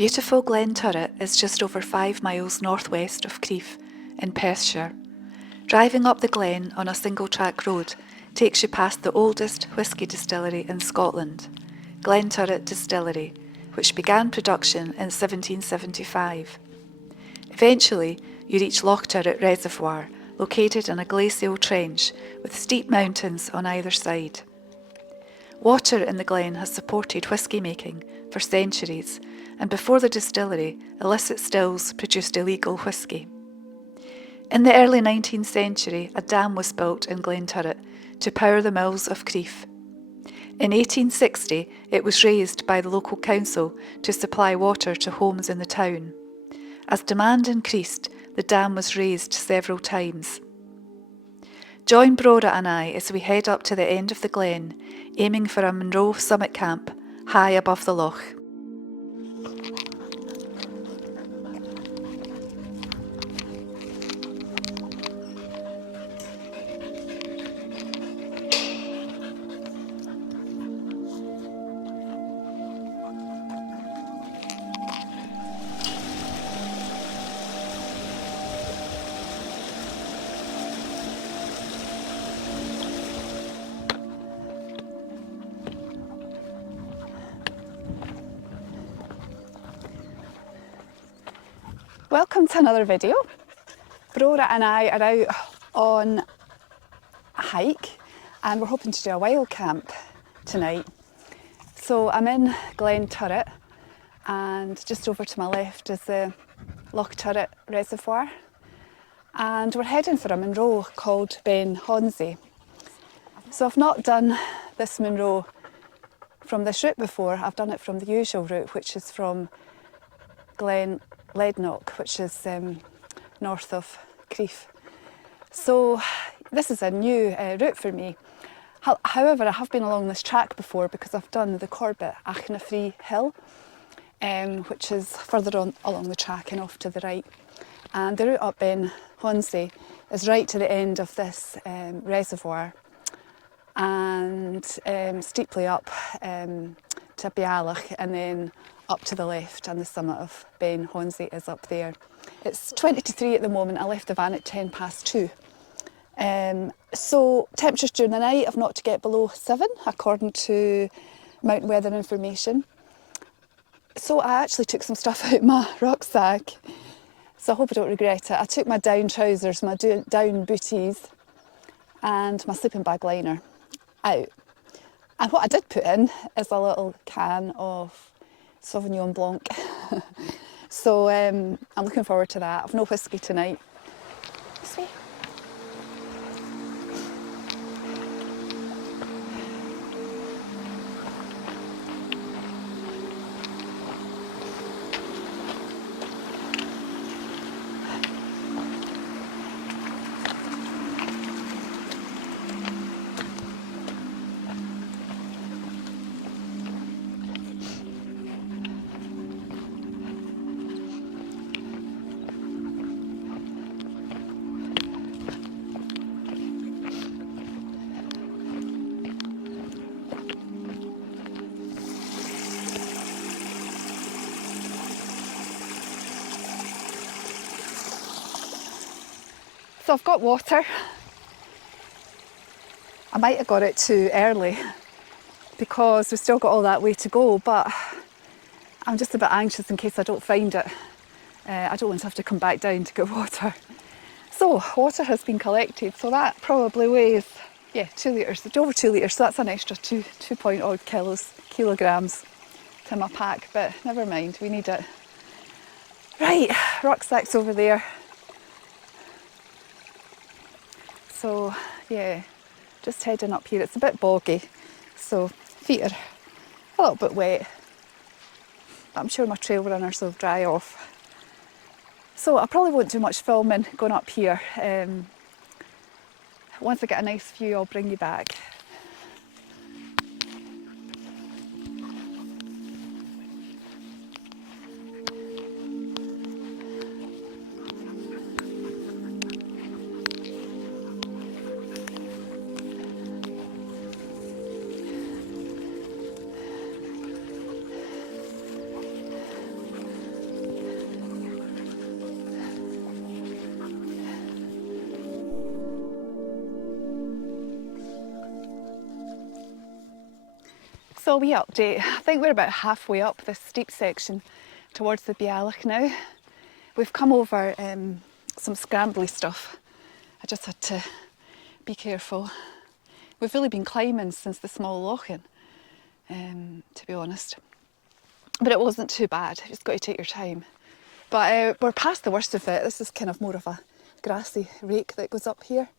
Beautiful Glen Turret is just over 5 miles northwest of Crieff in Perthshire. Driving up the glen on a single-track road takes you past the oldest whisky distillery in Scotland, Glen Turret Distillery, which began production in 1775. Eventually, you reach Loch Turret Reservoir, located in a glacial trench with steep mountains on either side. Water in the glen has supported whisky making for centuries, and before the distillery, illicit stills produced illegal whisky. In the early 19th century, a dam was built in Glen Turret to power the mills of Crieff. In 1860, it was raised by the local council to supply water to homes in the town. As demand increased, the dam was raised several times. Join Brora and I as we head up to the end of the glen, aiming for a Munros summit camp high above the loch. Welcome to another video. Brora and I are out on a hike and we're hoping to do a wild camp tonight. So I'm in Glen Turret and just over to my left is the Loch Turret reservoir, and we're heading for a Munro called Ben Chonzie. So I've not done this Munro from this route before. I've done it from the usual route, which is from Glen Lednock, which is north of Crieff. So this is a new route for me. However, I have been along this track before because I've done the Corbett Achnafree Hill, which is further on along the track and off to the right. And the route up Ben Chonzie is right to the end of this reservoir and steeply up to Bialach, and then up to the left, and the summit of Ben Chonzie is up there. It's 20 to 3 at the moment. I left the van at 10 past 2. So temperatures during the night have not to get below 7 according to mountain weather information. So I actually took some stuff out of my rucksack, so I hope I don't regret it. I took my down trousers, my down booties and my sleeping bag liner out. And what I did put in is a little can of Sauvignon Blanc. So I'm looking forward to that. I've no whisky tonight. Sweet. So I've got water. I might have got it too early because we've still got all that way to go, but I'm just a bit anxious in case I don't find it. I don't want to have to come back down to get water. So water has been collected, so that probably weighs, 2 litres, over 2 litres, so that's an extra 2 point odd kilograms to my pack, but never mind, we need it. Right, rucksack's over there. So yeah, just heading up here. It's a bit boggy, so feet are a little bit wet, but I'm sure my trail runners will dry off. So I probably won't do much filming going up here. Once I get a nice view, I'll bring you back. So a wee update. I think we're about halfway up this steep section towards the Bialach now. We've come over some scrambly stuff. I just had to be careful. We've really been climbing since the small lochin, to be honest. But it wasn't too bad. You just got to take your time. But we're past the worst of it. This is kind of more of a grassy rake that goes up here.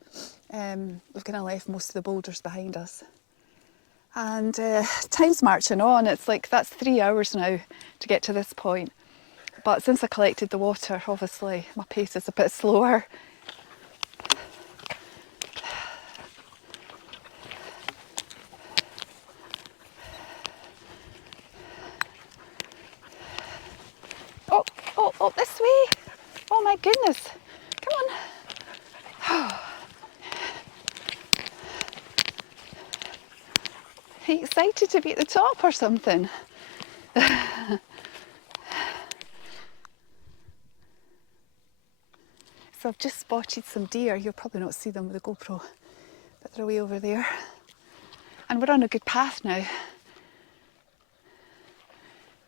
We've kind of left most of the boulders behind us. And time's marching on. It's like that's 3 hours now to get to this point. But since I collected the water, obviously my pace is a bit slower. Oh, this way. Oh my goodness. Come on. Are you excited to be at the top or something? So I've just spotted some deer. You'll probably not see them with the GoPro, but they're way over there. And we're on a good path now.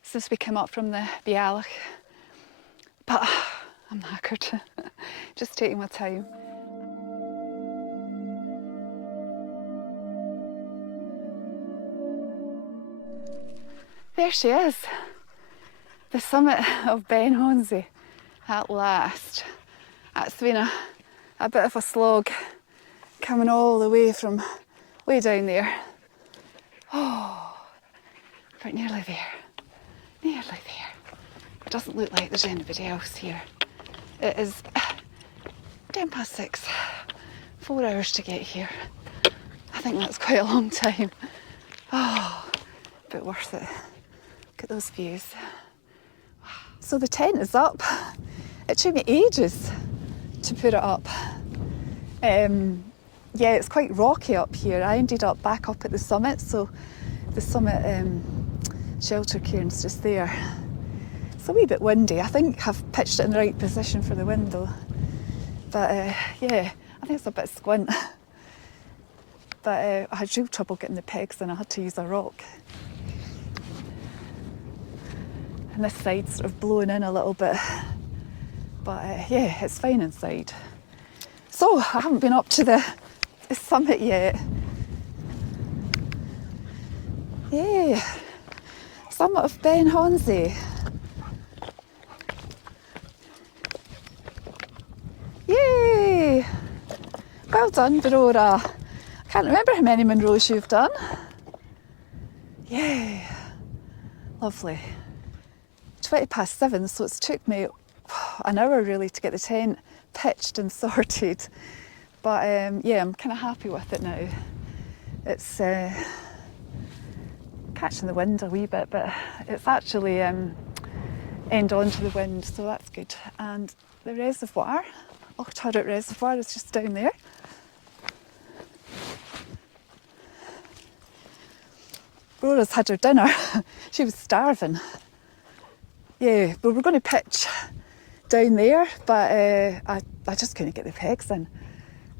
Since we came up from the Bialach. But I'm knackered. Just taking my time. There she is. The summit of Ben Chonzie at last. That's been a bit of a slog coming all the way from way down there. Oh, but nearly there. Nearly there. It doesn't look like there's anybody else here. It is 6:10. 4 hours to get here. I think that's quite a long time. Oh, but worth it. Look at those views. So the tent is up. It took me ages to put it up. Yeah, it's quite rocky up here. I ended up back up at the summit, so the summit shelter cairn's just there. It's a wee bit windy. I think I've pitched it in the right position for the wind though. But yeah, I think it's a bit squint. But I had real trouble getting the pegs in. I had to use a rock. And this side's sort of blowing in a little bit. But yeah, it's fine inside. So I haven't been up to the summit yet. Yeah, summit of Ben Chonzie. Yay! Well done, Aurora. I can't remember how many Munros you've done. Yay! Lovely. 7:20, so it's took me an hour really to get the tent pitched and sorted. But yeah, I'm kind of happy with it now. It's catching the wind a wee bit, but it's actually end on to the wind, so that's good. And the reservoir, Loch Turret reservoir, is just down there. Aurora's had her dinner. She was starving. Yeah, but we're going to pitch down there, but I just couldn't get the pegs in.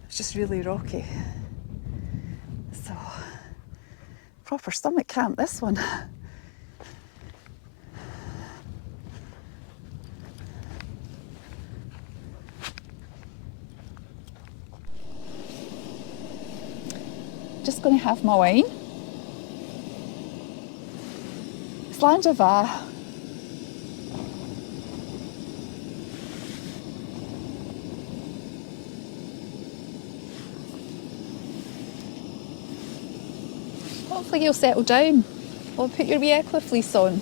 It's just really rocky. So, proper summit camp, this one. Just going to have my wine. Slanjava. Hopefully you'll settle down. Or put your wee Ecla fleece on.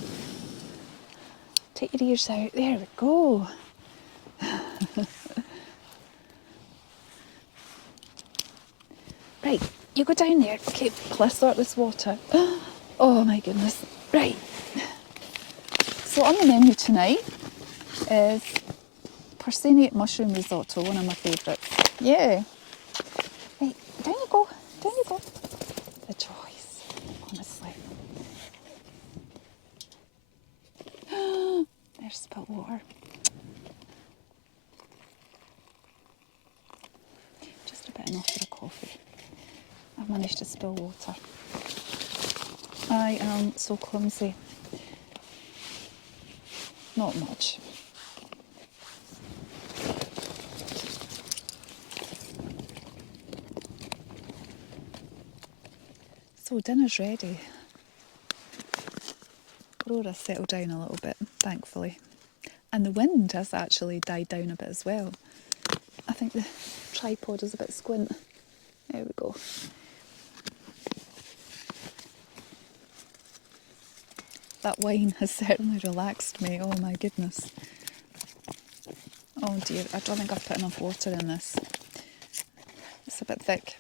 Take your ears out. There we go. Right, you go down there. Okay, let's sort this water. Oh my goodness. Right. So on the menu tonight is porcini mushroom risotto, one of my favourites. Yeah. Right, down you go. Down you go. The choice, honestly. There's spilt water. Just a bit enough for a coffee. I've managed to spill water. I am so clumsy. Not much. So dinner's ready. Aurora's settled down a little bit, thankfully. And the wind has actually died down a bit as well. I think the tripod is a bit squint. There we go. That wine has certainly relaxed me, oh my goodness. Oh dear, I don't think I've put enough water in this. It's a bit thick.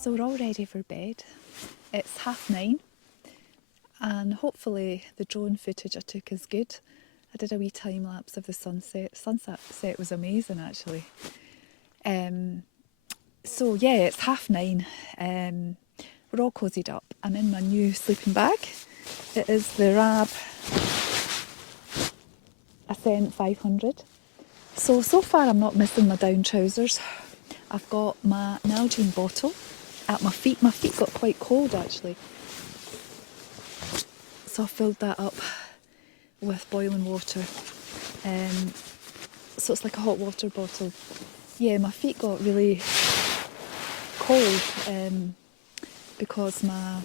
So we're all ready for bed. It's 9:30 and hopefully the drone footage I took is good. I did a wee time lapse of the sunset. Sunset was amazing actually. So yeah, it's 9:30. We're all cosied up. I'm in my new sleeping bag. It is the Rab Ascent 500. So far I'm not missing my down trousers. I've got my Nalgene bottle at my feet. My feet got quite cold actually. So I filled that up with boiling water. So it's like a hot water bottle. Yeah, my feet got really cold because my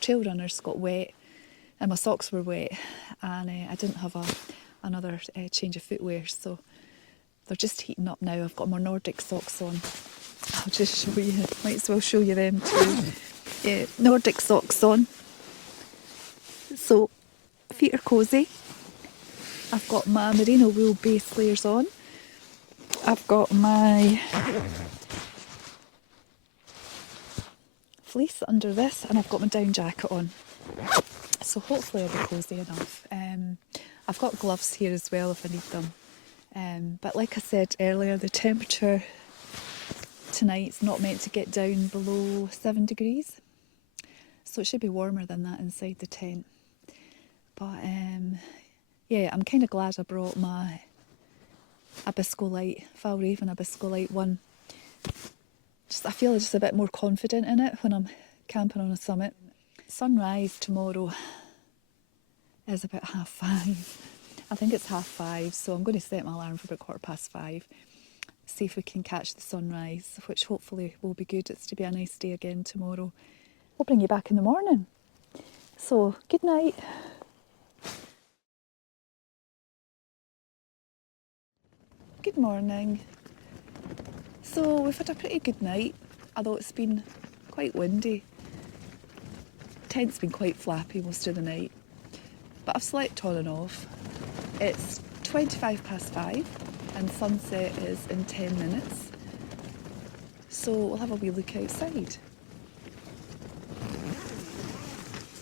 trail runners got wet and my socks were wet, and I didn't have another change of footwear, so they're just heating up now. I've got my Nordic socks on. I'll just show you, might as well show you them too. Yeah, Nordic socks on. So feet are cosy. I've got my merino wool base layers on. I've got my fleece under this, and I've got my down jacket on. So hopefully I'll be cosy enough. I've got gloves here as well if I need them. But like I said earlier, the temperature tonight's not meant to get down below 7 degrees. So it should be warmer than that inside the tent. But yeah, I'm kind of glad I brought my Abisco Light, Falraven Abisco Light 1. I feel just a bit more confident in it when I'm camping on a summit. Sunrise tomorrow is about 5:30. I think it's 5:30, so I'm going to set my alarm for about 5:15. See if we can catch the sunrise, which hopefully will be good. It's to be a nice day again tomorrow. I'll bring you back in the morning. So, good night. Good morning. So we've had a pretty good night, although it's been quite windy. tent's been quite flappy most of the night, but I've slept on and off. It's 5:25 and sunset is in 10 minutes. So we'll have a wee look outside.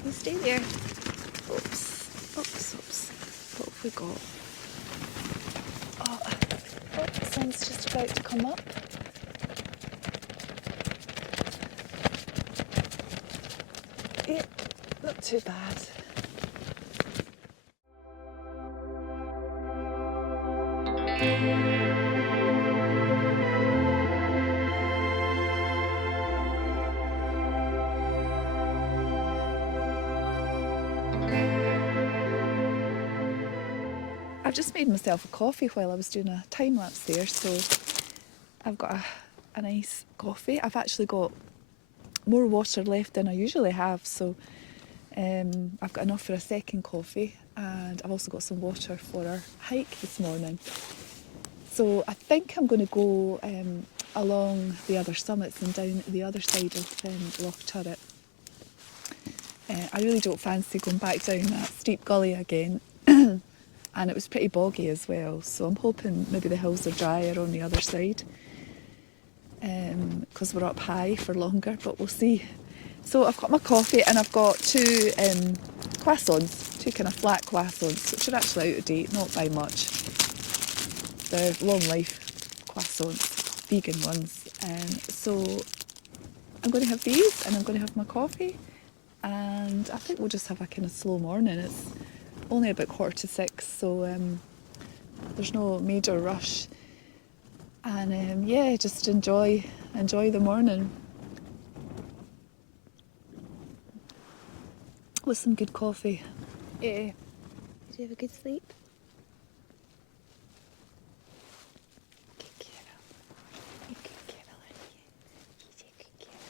You stay there. Oops, oops, oops. What have we got? Oh, the sun's just about to come up. Yeah, not too bad. I've just made myself a coffee while I was doing a time lapse there, so I've got a nice coffee. I've actually got more water left than I usually have, so I've got enough for a second coffee, and I've also got some water for our hike this morning. So I think I'm going to go along the other summits and down the other side of Loch Turret. I really don't fancy going back down that steep gully again. And it was pretty boggy as well, so I'm hoping maybe the hills are drier on the other side, because we're up high for longer, but we'll see. So I've got my coffee and I've got two croissants, two kind of flat croissants, which are actually out of date, not by much. They're long life croissants, vegan ones. So I'm going to have these and I'm going to have my coffee, and I think we'll just have a kind of slow morning. It's only about 6:15, so there's no major rush, and yeah, just enjoy the morning with some good coffee. Did you have a good sleep? Good girl. You good girl, aren't you? You're a good girl.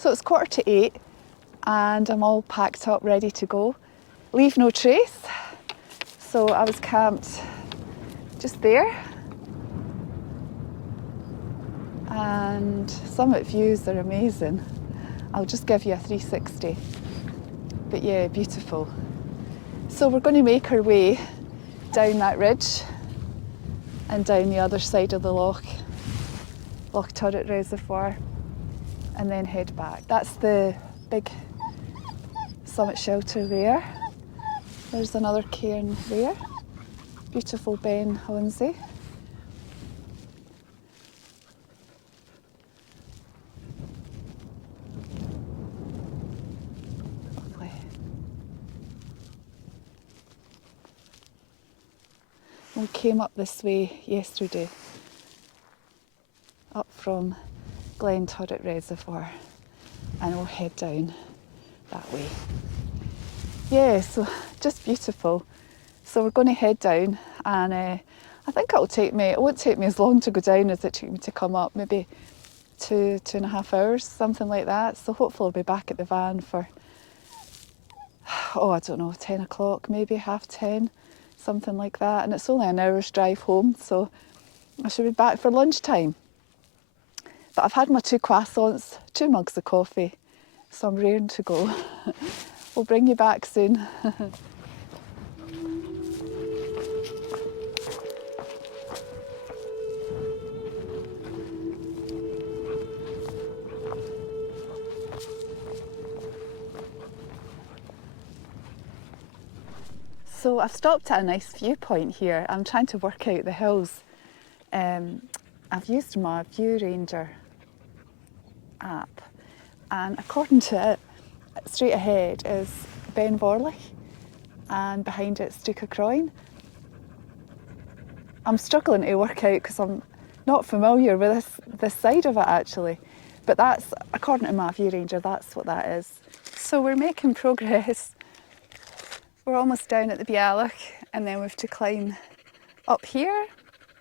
So it's 7:45 and I'm all packed up, ready to go. Leave no trace. So I was camped just there. And summit views are amazing. I'll just give you a 360. But yeah, beautiful. So we're going to make our way down that ridge and down the other side of the Loch Turret reservoir, and then head back. That's the big summit shelter there. There's another cairn there. Beautiful Ben Chonzie. Lovely. We came up this way yesterday, up from Glen Turret reservoir, and we'll head down that way. Yeah, so just beautiful. So we're going to head down, and I think it won't take me as long to go down as it took me to come up, maybe 2.5 hours, something like that. So hopefully I'll be back at the van for, I don't know, 10 o'clock, maybe 10:30, something like that. And it's only an hour's drive home, so I should be back for lunchtime. But I've had my 2 croissants, 2 mugs of coffee, so I'm raring to go. We'll bring you back soon. So I've stopped at a nice viewpoint here. I'm trying to work out the hills. I've used my View Ranger app, and according to it, straight ahead is Ben Vorlich, and behind it's Croin. I'm struggling to work out because I'm not familiar with this side of it actually, but that's, according to my View Ranger, that's what that is. So we're making progress. We're almost down at the Bialach, and then we have to climb up here.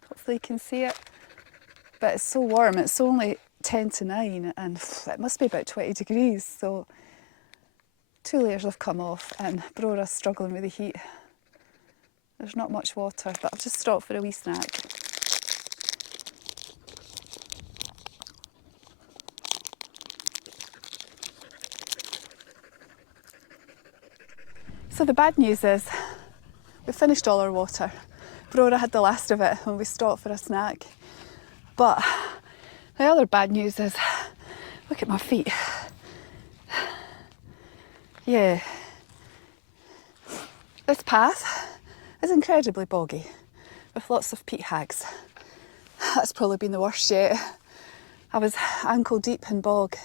Hopefully you can see it. But it's so warm, it's only 10 to 9 and it must be about 20 degrees. So 2 layers have come off and Brora's struggling with the heat. There's not much water, but I'll just stop for a wee snack. So the bad news is we finished all our water. Brora had the last of it when we stopped for a snack. But the other bad news is, look at my feet. Yeah. This path is incredibly boggy with lots of peat hags. That's probably been the worst yet. I was ankle deep in bog.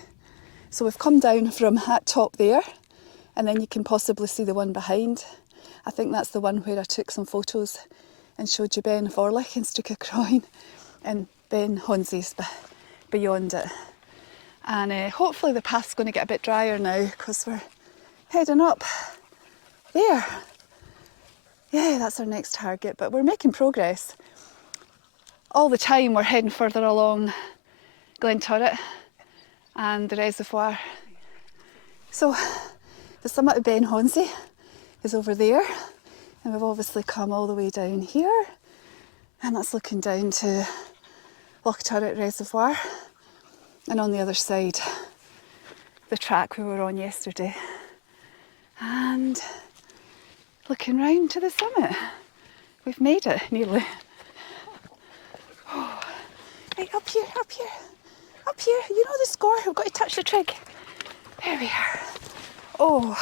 So we've come down from that top there, and then you can possibly see the one behind. I think that's the one where I took some photos and showed you Ben Vorlich and Croin, and Ben Chonzie's beyond it. And hopefully the path's going to get a bit drier now because we're heading up there. Yeah, that's our next target, but we're making progress. All the time we're heading further along Glen Turret and the reservoir. So the summit of Ben Chonzie is over there, and we've obviously come all the way down here, and that's looking down to Loch Turret reservoir, and on the other side the track we were on yesterday, and looking round to the summit. We've made it nearly. Oh, right, up here, up here, up here. You know the score, we've got to touch the trig. There we are. Oh,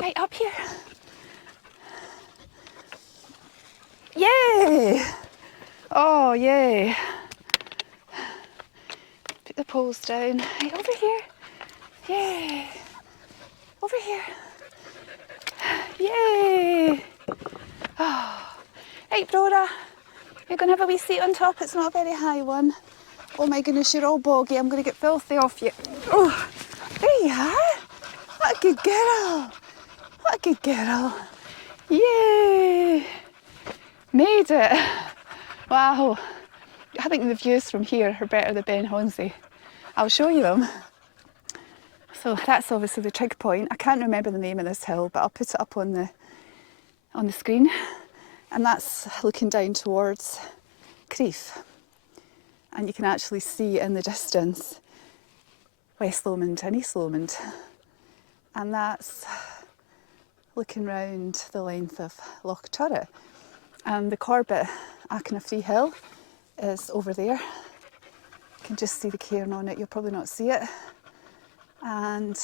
right up here. Yay! Oh, yay. Put the poles down. Right, over here. Yay. Over here. Yay. Oh. Right, Brora. You're going to have a wee seat on top. It's not a very high one. Oh my goodness, you're all boggy. I'm going to get filthy off you. Oh, there you are. What a good girl. What a good girl. Yay. Made it. Wow. I think the views from here are better than Ben Chonzie. I'll show you them. So that's obviously the trig point. I can't remember the name of this hill, but I'll put it up on the screen. And that's looking down towards Crieff. And you can actually see in the distance West Lomond and East Lomond. And that's looking round the length of Loch Turret. And the Corbett Achonafree Hill is over there. You can just see the cairn on it, you'll probably not see it. And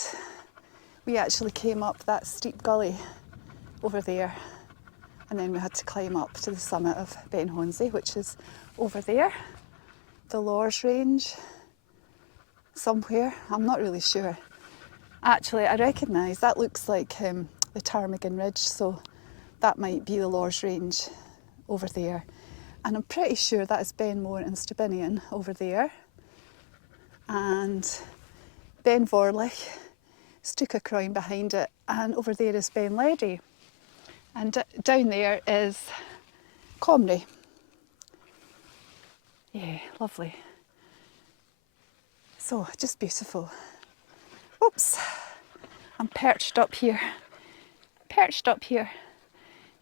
we actually came up that steep gully over there, and then we had to climb up to the summit of Ben Chonzie, which is over there. The Lors Range, somewhere, I'm not really sure. Actually, I recognise that looks like the Ptarmigan Ridge, so that might be the Lors Range over there. And I'm pretty sure that is Benmore and Stubinian over there. And Ben Vorlich, Stucacroin behind it, and over there is Ben Ledy. And down there is Comrie. Yeah, lovely. So, just beautiful. Oops, I'm perched up here. Perched up here.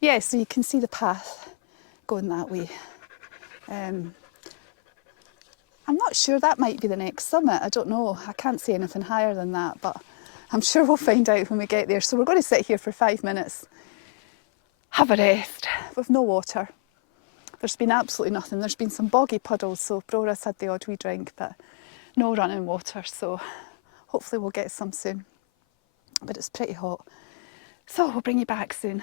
Yeah, so you can see the path going that way. I'm not sure, that might be the next summit, I don't know. I can't see anything higher than that, but I'm sure we'll find out when we get there. So we're going to sit here for 5 minutes, have a rest, with no water. There's been absolutely nothing. There's been some boggy puddles, so Brora's had the odd wee drink, but no running water, so hopefully we'll get some soon. But it's pretty hot. So we'll bring you back soon.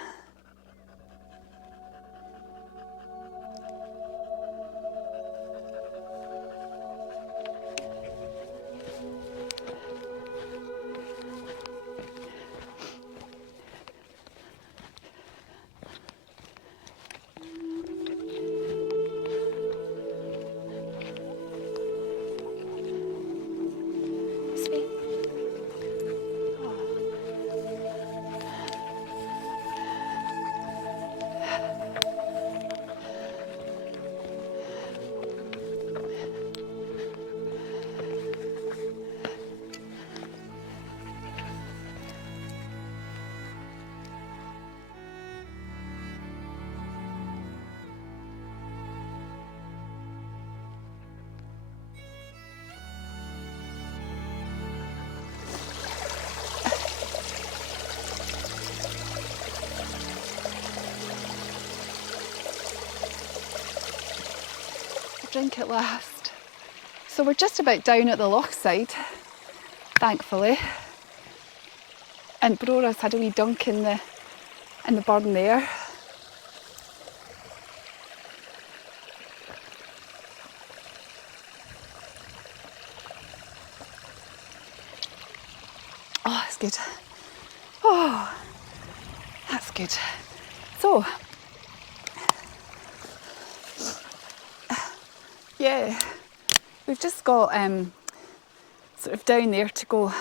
Drink at last. So we're just about down at the loch side, thankfully. And Brora's had a wee dunk in the burn there. Oh, that's good. Oh, that's good. So, yeah, we've just got sort of down there to go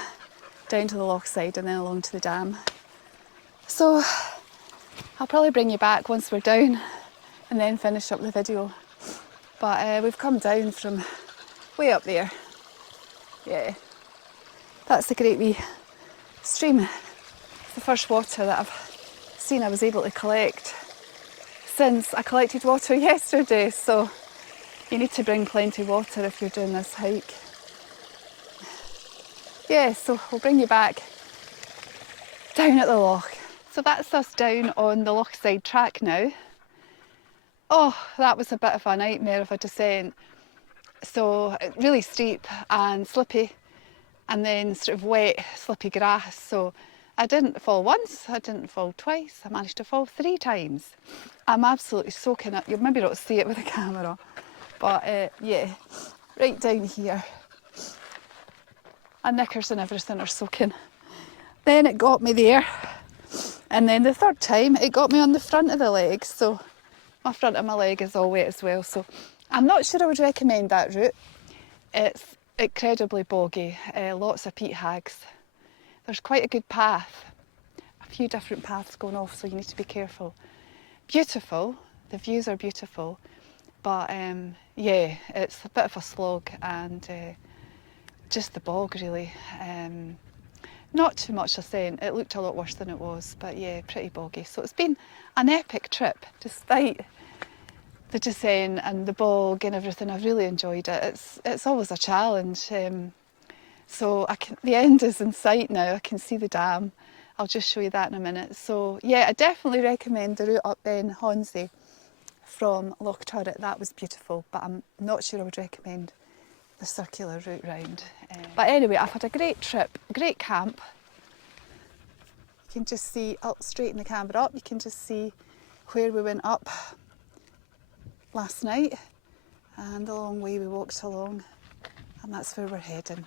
down to the loch side and then along to the dam. So I'll probably bring you back once we're down and then finish up the video. But we've come down from way up there. Yeah, that's a great wee stream. It's the first water that I've seen I was able to collect since I collected water yesterday. So you need to bring plenty of water if you're doing this hike. Yeah, so we'll bring you back down at the loch. So that's us down on the loch side track now. Oh, that was a bit of a nightmare of a descent. So really steep and slippy, and then sort of wet, slippy grass. So I didn't fall once, I didn't fall twice, I managed to fall 3 times. I'm absolutely soaking it. You'll maybe not see it with the camera. But yeah, right down here. And knickers and everything are soaking. Then it got me there. And then the third time, it got me on the front of the legs. So my front of my leg is all wet as well. So I'm not sure I would recommend that route. It's incredibly boggy, lots of peat hags. There's quite a good path. A few different paths going off, so you need to be careful. Beautiful, the views are beautiful. But yeah, it's a bit of a slog and just the bog really. Not too much ascent, it looked a lot worse than it was, but yeah, pretty boggy. So it's been an epic trip, despite the descent and the bog and everything. I've really enjoyed it. It's always a challenge. So the end is in sight now, I can see the dam. I'll just show you that in a minute. So yeah, I definitely recommend the route up Ben Chonzie from Loch Turret. That was beautiful, but I'm not sure I would recommend the circular route round. But anyway, I've had a great trip, great camp. You can just see, I'll straighten the camera up, you can just see where we went up last night and the long way we walked along, and that's where we're heading,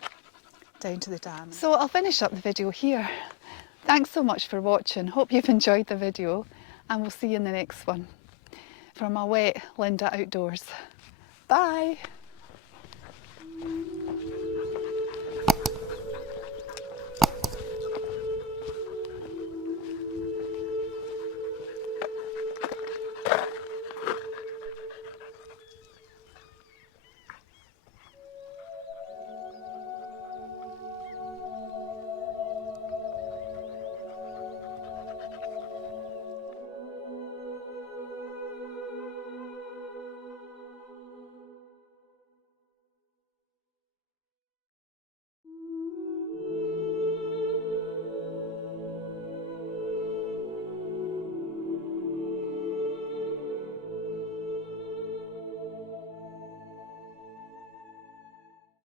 down to the dam. So I'll finish up the video here. Thanks so much for watching, hope you've enjoyed the video, and we'll see you in the next one from my wet Linda Outdoors. Bye!